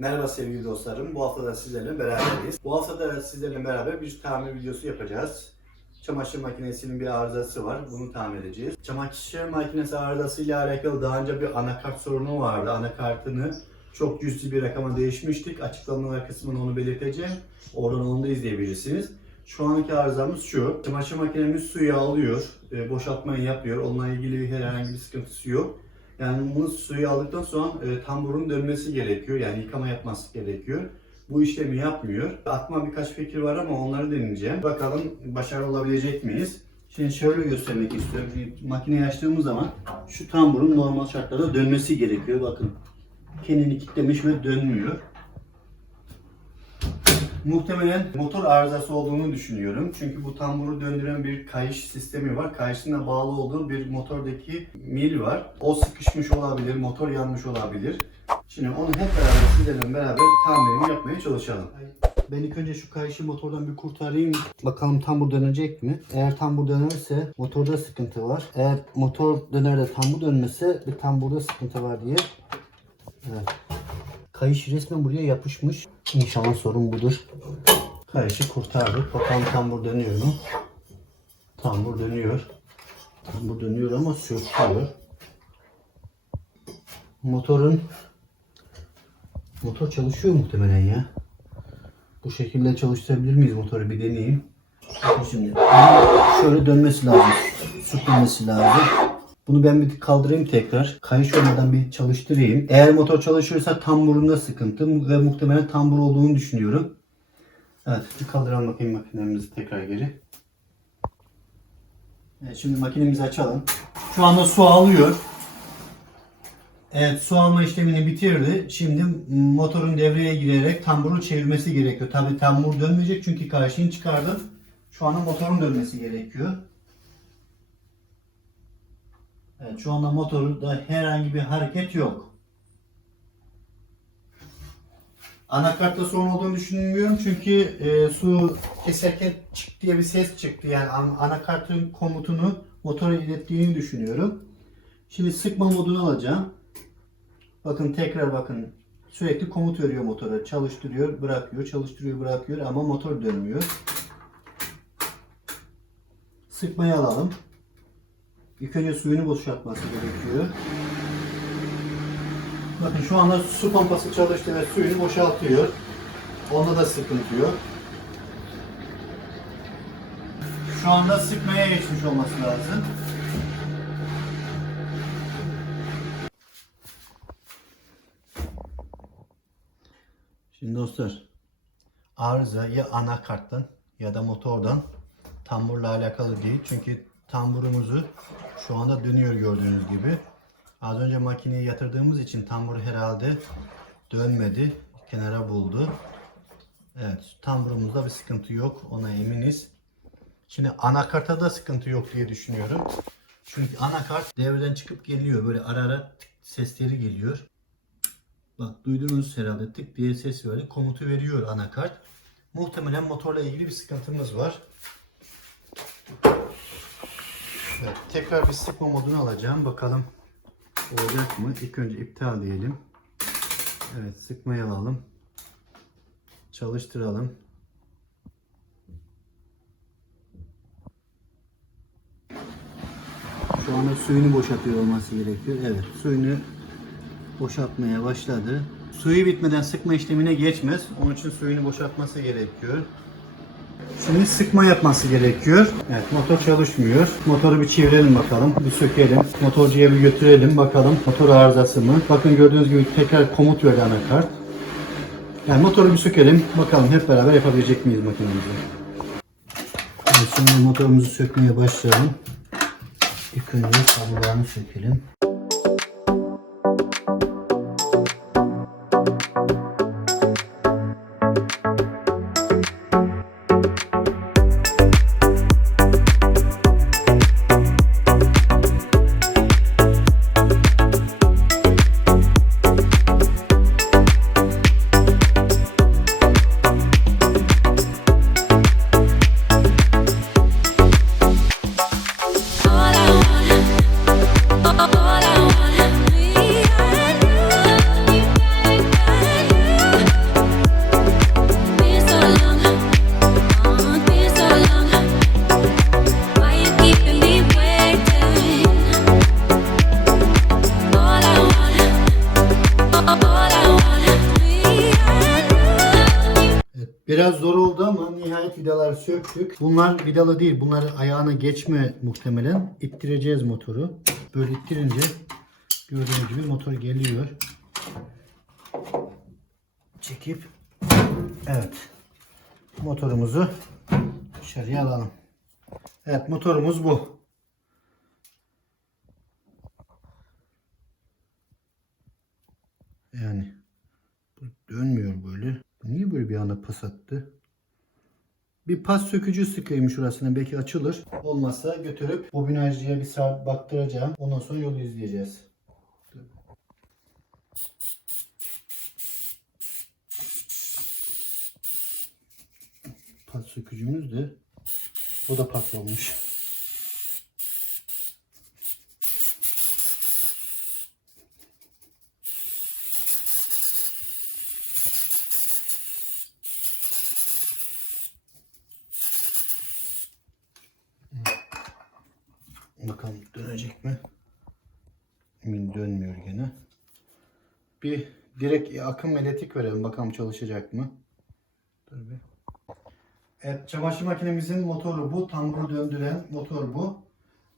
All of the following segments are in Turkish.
Merhaba sevgili dostlarım. Bu hafta da sizlerle beraberiz. Bu hafta da sizlerle beraber bir tamir videosu yapacağız. Çamaşır makinesinin bir arızası var. Bunu tamir edeceğiz. Çamaşır makinesi arızasıyla alakalı daha önce bir anakart sorunu vardı. Anakartını çok cüzi bir rakama değişmiştik. Açıklamalar kısmında onu belirteceğim. Oradan onu da izleyebilirsiniz. Şu anki arızamız şu. Çamaşır makinemiz suyu alıyor, e, boşaltmayı yapıyor. Onunla ilgili herhangi bir sıkıntısı yok. Yani bunu suyu aldıktan sonra e, tamburun dönmesi gerekiyor. Yani yıkama yapması gerekiyor. Bu işlemi yapmıyor. Aklıma birkaç fikir var ama onları deneyeceğim. Bakalım başarılı olabilecek miyiz? Şimdi şöyle göstermek istiyorum. Bir makineyi açtığımız zaman şu tamburun normal şartlarda dönmesi gerekiyor. Bakın kendini kilitlemiş ve dönmüyor. Muhtemelen motor arızası olduğunu düşünüyorum. Çünkü bu tamburu döndüren bir kayış sistemi var. Kayışına bağlı olduğu bir motordaki mil var. O sıkışmış olabilir, motor yanmış olabilir. Şimdi onu hep beraber sizlerle beraber tamirini yapmaya çalışalım. Ben ilk önce şu kayışı motordan bir kurtarayım. Bakalım tambur dönecek mi? Eğer tambur dönerse motorda sıkıntı var. Eğer motor döner de tambur dönmese bir tamburda sıkıntı var diye. Evet. Kayış resmen buraya yapışmış. İnşallah sorun budur. Kayışı kurtardık. Bakalım tambur dönüyor mu? Tambur dönüyor. Tambur dönüyor ama sürtüyor. Motorun motor çalışıyor muhtemelen ya. Bu şekilde çalıştırabilir miyiz motoru bir deneyeyim. Şimdi şöyle dönmesi lazım. Sürtmesi lazım. Bunu ben bir kaldırayım tekrar. Kayış olmadan bir çalıştırayım. Eğer motor çalışırsa tamburunda sıkıntı ve muhtemelen tambur olduğunu düşünüyorum. Evet, bir kaldıralım bakayım makinemizi tekrar geri. Evet, şimdi makinemizi açalım. Şu anda su alıyor. Evet, su alma işlemini bitirdi. Şimdi motorun devreye girerek tamburu çevirmesi gerekiyor. Tabi tambur dönmeyecek çünkü karşıyı çıkardım. Şu anda motorun dönmesi gerekiyor. Evet, şu anda motorda herhangi bir hareket yok. Anakartta sorun olduğunu düşünmüyorum çünkü e, su keserken çık diye bir ses çıktı. Yani an- anakartın komutunu motora ilettiğini düşünüyorum. Şimdi sıkma modunu alacağım. Bakın tekrar bakın. Sürekli komut veriyor motora. Çalıştırıyor, bırakıyor, çalıştırıyor, bırakıyor ama motor dönmüyor. Sıkmayı alalım. İlk önce suyunu boşaltması gerekiyor. Bakın şu anda su pompası çalıştı ve suyunu boşaltıyor. Onda da sıkıntı yok. Şu anda sıkmaya geçmiş olması lazım. Şimdi dostlar arıza ya anakarttan ya da motordan tamburla alakalı değil. Çünkü tamburumuzu şu anda dönüyor gördüğünüz gibi. Az önce makineyi yatırdığımız için tambur herhalde dönmedi. Kenara buldu. Evet tamburumuzda bir sıkıntı yok. Ona eminiz. Şimdi anakarta da sıkıntı yok diye düşünüyorum. Çünkü anakart devreden çıkıp geliyor. Böyle ara ara tık sesleri geliyor. Bak duydunuz herhalde tık diye ses böyle komutu veriyor anakart. Muhtemelen motorla ilgili bir sıkıntımız var. Evet, tekrar bir sıkma modunu alacağım. Bakalım olacak mı? İlk önce iptal diyelim. Evet sıkmayı alalım. Çalıştıralım. Şu anda suyunu boşaltıyor olması gerekiyor. Evet suyunu boşaltmaya başladı. Suyu bitmeden sıkma işlemine geçmez. Onun için suyunu boşaltması gerekiyor. Şimdi sıkma yapması gerekiyor. Evet motor çalışmıyor. Motoru bir çevirelim bakalım. Bir sökelim. Motorcuya bir götürelim bakalım. Motor arızası mı? Bakın gördüğünüz gibi tekrar komut verdi anakart. Yani motoru bir sökelim. Bakalım hep beraber yapabilecek miyiz makinemizi. Evet, şimdi motorumuzu sökmeye başlayalım. İlk önce kablolarını sökelim. Ait vidaları söktük. Bunlar vidalı değil. Bunları ayağına geçme muhtemelen. İttireceğiz motoru. Böyle ittirince gördüğünüz gibi motor geliyor. Çekip evet motorumuzu dışarıya alalım. Evet motorumuz bu. Yani bu dönmüyor böyle. Pas attı? Bir pas sökücü sıkayım şurasına belki açılır. Olmazsa götürüp bobinajcıya bir saat baktıracağım. Ondan sonra yolu izleyeceğiz. Pas sökücümüz de o da pas olmuş. Bakalım dönecek mi? Emin dönmüyor gene. Bir direkt akım elektrik verelim. Bakalım çalışacak mı? Dur bir. Evet çamaşır makinemizin motoru bu. Tamburu döndüren motor bu.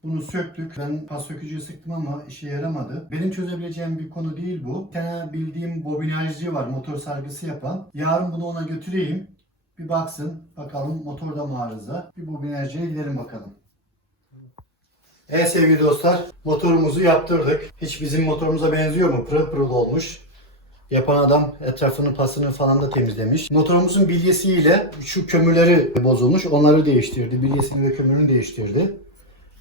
Bunu söktük. Ben pas sökücüyü sıktım ama işe yaramadı. Benim çözebileceğim bir konu değil bu. Bir tane bildiğim bobinajcı var motor sargısı yapan. Yarın bunu ona götüreyim. Bir baksın. Bakalım motorda mı arıza. Bir bobinajcıya gidelim bakalım. Evet sevgili dostlar, motorumuzu yaptırdık. Hiç bizim motorumuza benziyor mu? Pırıl pırıl olmuş. Yapan adam etrafını, pasını falan da temizlemiş. Motorumuzun bilyesiyle şu kömürleri bozulmuş. Onları değiştirdi. Bilyesini ve kömürünü değiştirdi.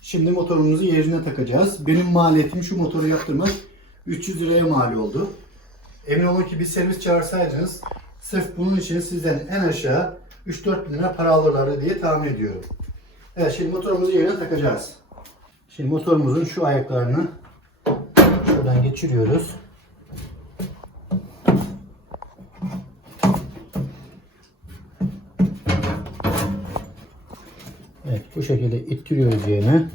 Şimdi motorumuzu yerine takacağız. Benim maliyetim şu motoru yaptırmak 300 liraya mal oldu. Emin olun ki bir servis çağırsaydınız sırf bunun için sizden en aşağı 3-4 bin lira para alırlardı diye tahmin ediyorum. Evet şimdi motorumuzu yerine takacağız. Şimdi motorumuzun şu ayaklarını şuradan geçiriyoruz. Evet bu şekilde ittiriyoruz yerine.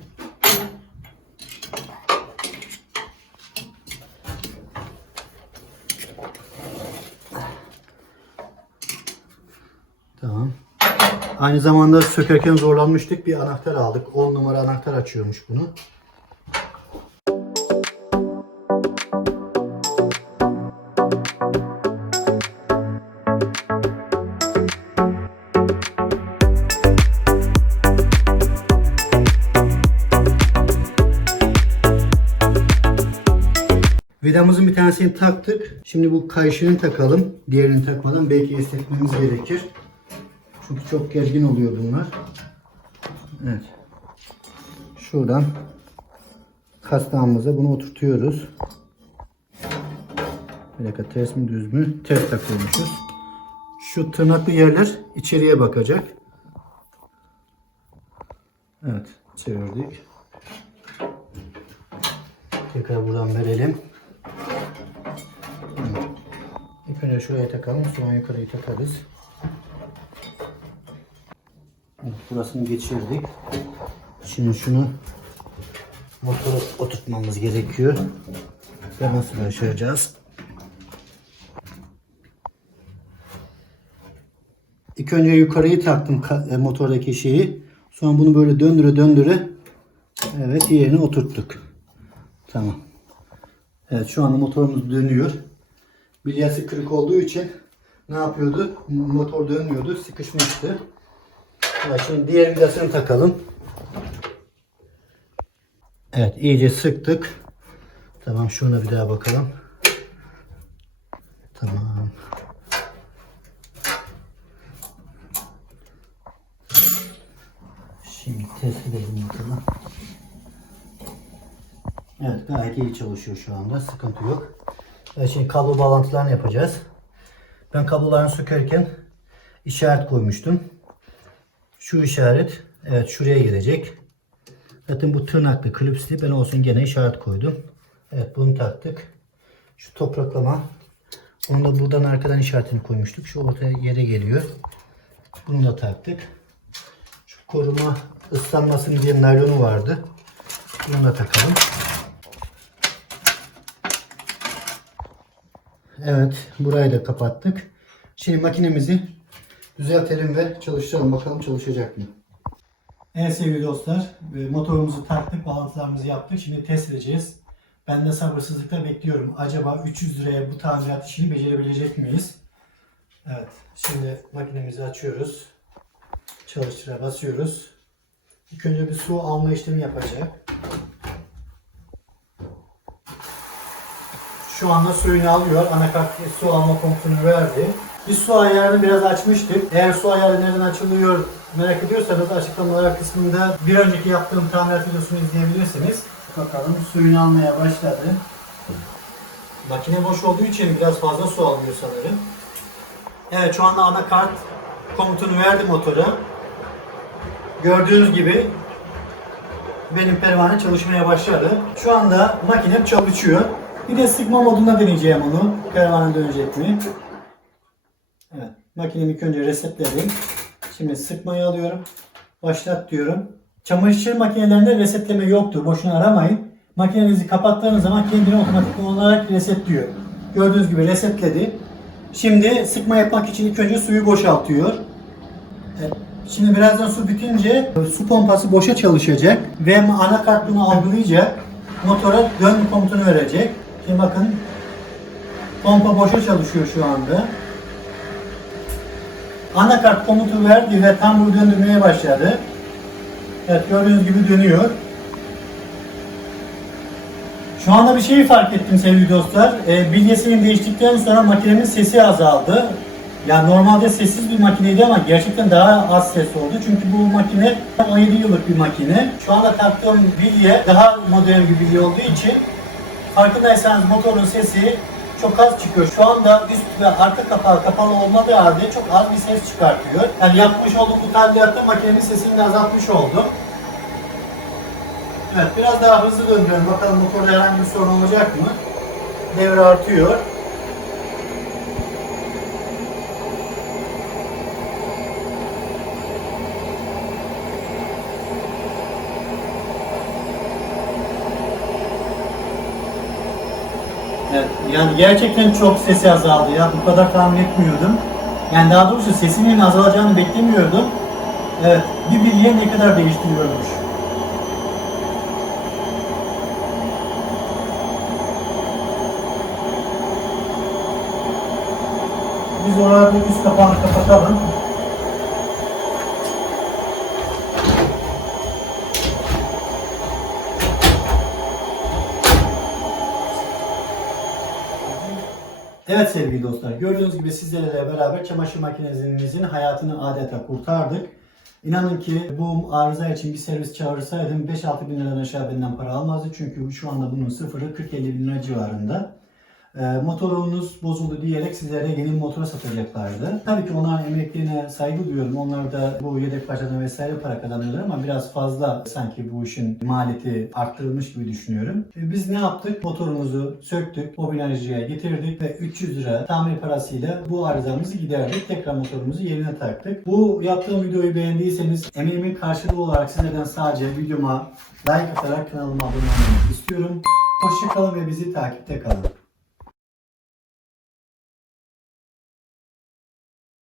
Tamam. Aynı zamanda sökerken zorlanmıştık. Bir anahtar aldık. 10 numara anahtar açıyormuş bunu. Vidamızın bir tanesini taktık. Şimdi bu kayışını takalım. Diğerini takmadan belki esnetmemiz gerekir. Çünkü çok gergin oluyor bunlar. Evet. Şuradan kastağımıza bunu oturtuyoruz. Bir dakika ters mi düz mü? Ters takıyormuşuz. Şu tırnaklı yerler içeriye bakacak. Evet. Çevirdik. Tekrar buradan verelim. İlk önce şuraya takalım. Sonra yukarıyı takarız. Burasını geçirdik. Şimdi şunu motora oturtmamız gerekiyor. Ve nasıl başaracağız? İlk önce yukarıyı taktım e, motordaki şeyi. Sonra bunu böyle döndüre döndüre evet yerine oturttuk. Tamam. Evet şu anda motorumuz dönüyor. Bilyası kırık olduğu için ne yapıyordu? Motor dönmüyordu. Sıkışmıştı. Evet, şimdi diğer vidasını takalım. Evet iyice sıktık. Tamam şuna bir daha bakalım. Tamam. Şimdi test edelim bakalım. Evet gayet iyi çalışıyor şu anda. Sıkıntı yok. Evet, şimdi kablo bağlantılarını yapacağız. Ben kablolarını sökerken işaret koymuştum. Şu işaret evet şuraya gelecek. Zaten bu tırnaklı klipsli ben olsun gene işaret koydum. Evet bunu taktık. Şu topraklama onu da buradan arkadan işaretini koymuştuk. Şu ortaya yere geliyor. Bunu da taktık. Şu koruma ıslanmasın diye naylonu vardı. Bunu da takalım. Evet burayı da kapattık. Şimdi makinemizi düzeltelim ve çalıştıralım. Bakalım çalışacak mı? Evet sevgili dostlar, e, motorumuzu taktık, bağlantılarımızı yaptık. Şimdi test edeceğiz. Ben de sabırsızlıkla bekliyorum. Acaba 300 liraya bu tamirat işini becerebilecek miyiz? Evet, şimdi makinemizi açıyoruz. Çalıştıra basıyoruz. İlk önce bir su alma işlemi yapacak. Şu anda suyunu alıyor. Anakart su alma komutunu verdi. Biz su ayarını biraz açmıştık. Eğer su ayarı nereden açılıyor merak ediyorsanız açıklamalar kısmında bir önceki yaptığım tamirat videosunu izleyebilirsiniz. Bakalım suyunu almaya başladı. Makine boş olduğu için biraz fazla su alıyor sanırım. Evet şu anda anakart komutunu verdi motora. Gördüğünüz gibi benim pervane çalışmaya başladı. Şu anda makinem çalışıyor. Bir de sıkma modunda deneyeceğim onu. Pervane dönecek mi? Makinemi ilk önce resetledim. Şimdi sıkmayı alıyorum. Başlat diyorum. Çamaşır makinelerinde resetleme yoktur. Boşuna aramayın. Makinenizi kapattığınız zaman kendini otomatik olarak resetliyor. Gördüğünüz gibi resetledi. Şimdi sıkma yapmak için ilk önce suyu boşaltıyor. Şimdi birazdan su bitince su pompası boşa çalışacak ve anakart bunu algılayacak. Motora dön komutunu verecek. Şimdi bakın pompa boşa çalışıyor şu anda. Anakart komutu verdi ve tam bu döndürmeye başladı. Evet gördüğünüz gibi dönüyor. Şu anda bir şeyi fark ettim sevgili dostlar. E, bilyesini değiştikten sonra makinemin sesi azaldı. Yani normalde sessiz bir makineydi ama gerçekten daha az ses oldu. Çünkü bu makine 17 yıllık bir makine. Şu anda taktığım bilye daha modern bir bilye olduğu için farkındaysanız motorun sesi çok az çıkıyor. Şu anda üst ve arka kapağı kapalı olmadığı halde çok az bir ses çıkartıyor. Yani yapmış olduğum bu tadilatta makinenin sesini de azaltmış oldu. Evet biraz daha hızlı döndürüyorum. Bakalım motorda herhangi bir sorun olacak mı? Devre artıyor. Evet, yani gerçekten çok sesi azaldı ya. Bu kadar tahmin etmiyordum. Yani daha doğrusu sesinin azalacağını beklemiyordum. Evet, bir bilye ne kadar değiştiriyormuş. Biz orada üst kapağını kapatalım. Evet sevgili dostlar, gördüğünüz gibi sizlerle beraber çamaşır makinenizin hayatını adeta kurtardık. İnanın ki bu arıza için bir servis çağırsaydım 5-6 bin liradan aşağı benden para almazdı. Çünkü şu anda bunun sıfırı 40-50 bin lira civarında. E, motorunuz bozuldu diyerek sizlere yeni bir motor satacaklardı. Tabii ki onların emeklerine saygı duyuyorum. Onlar da bu yedek parçadan vesaire para kazanıyorlar ama biraz fazla sanki bu işin maliyeti arttırılmış gibi düşünüyorum. E, biz ne yaptık? Motorumuzu söktük, mobilyacıya getirdik ve 300 lira tamir parasıyla bu arızamızı giderdik. Tekrar motorumuzu yerine taktık. Bu yaptığım videoyu beğendiyseniz emeğimin karşılığı olarak sizlerden sadece videoma like atarak kanalıma abone olmanızı istiyorum. Hoşçakalın ve bizi takipte kalın.